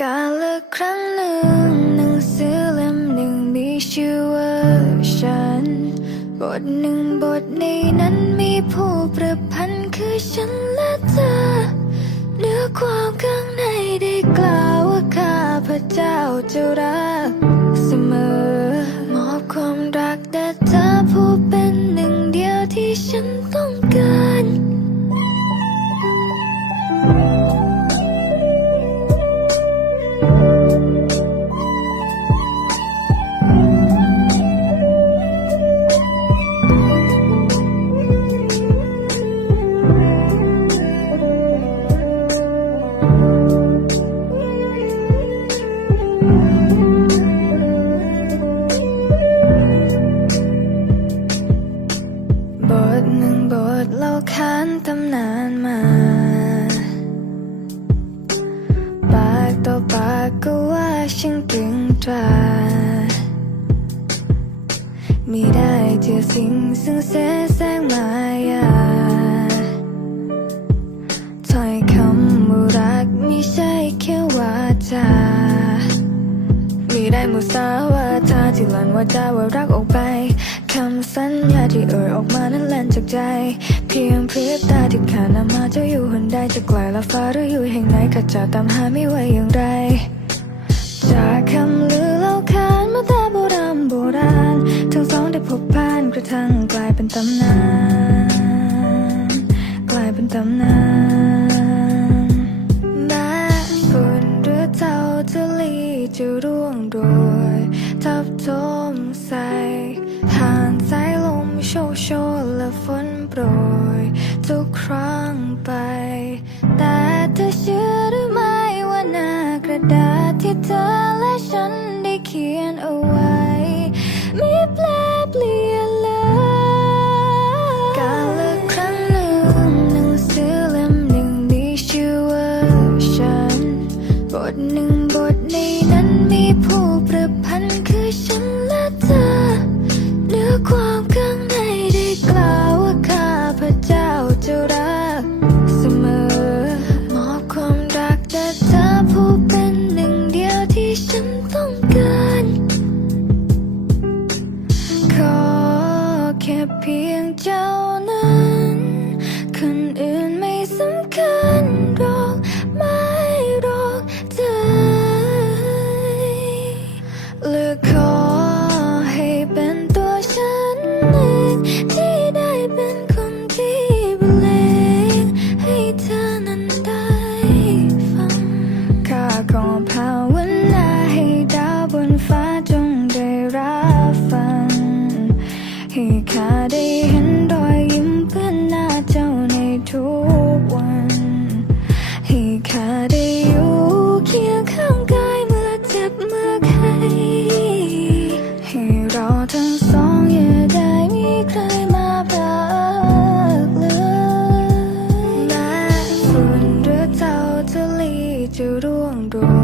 กาละครั้งหนึ่งหนังสือเล่มหนึ่งมีชื่อว่าฉัน บทหนึ่งบทในนั้นมีผู้ประพันธ์คือฉันและเธอเนื้อความข้างในได้กล่าวว่าข้าพระเจ้าจะรัก ตำนานมา ปากต่อปากก็ว่าฉันเก่งตรามีได้เจอสิ่งซึ่งเสแสร้งมายา ทาที่หลั่นว่าจาว่ารักออกไปคำสัญญาที่เอ่ยออกมานั้นแล่นจากใจ เพียงพริบตาที่ขาดนำมาจะอยู่หนใดจะไกลละฟ้าหรืออยู่แห่งไหนข้าจะตามหาไม่ไหวอย่างไร จากคำลือเล่าขานมาแต่โบราณโบราณ ทั้งสองได้พบผ่านกระทั่งกลายเป็นตำนาน กลายเป็นตำนาน มใส่ผ่านสายลมโชกโชนและฝนโปรย ทุกครั้งไป แต่เธอเชื่อหรือไม่ว่าหน้ากระดาษ จะร่วงโรย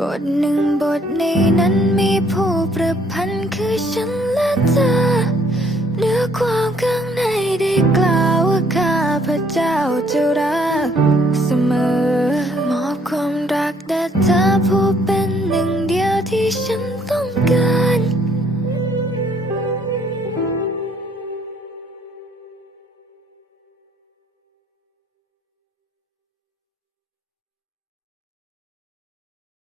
บทหนึ่งบทในนั้นมีผู้ประพันธ์คือฉันและเธอเนื้อความข้างในได้กล่าวว่าข้าพระเจ้าจะรักเสมอ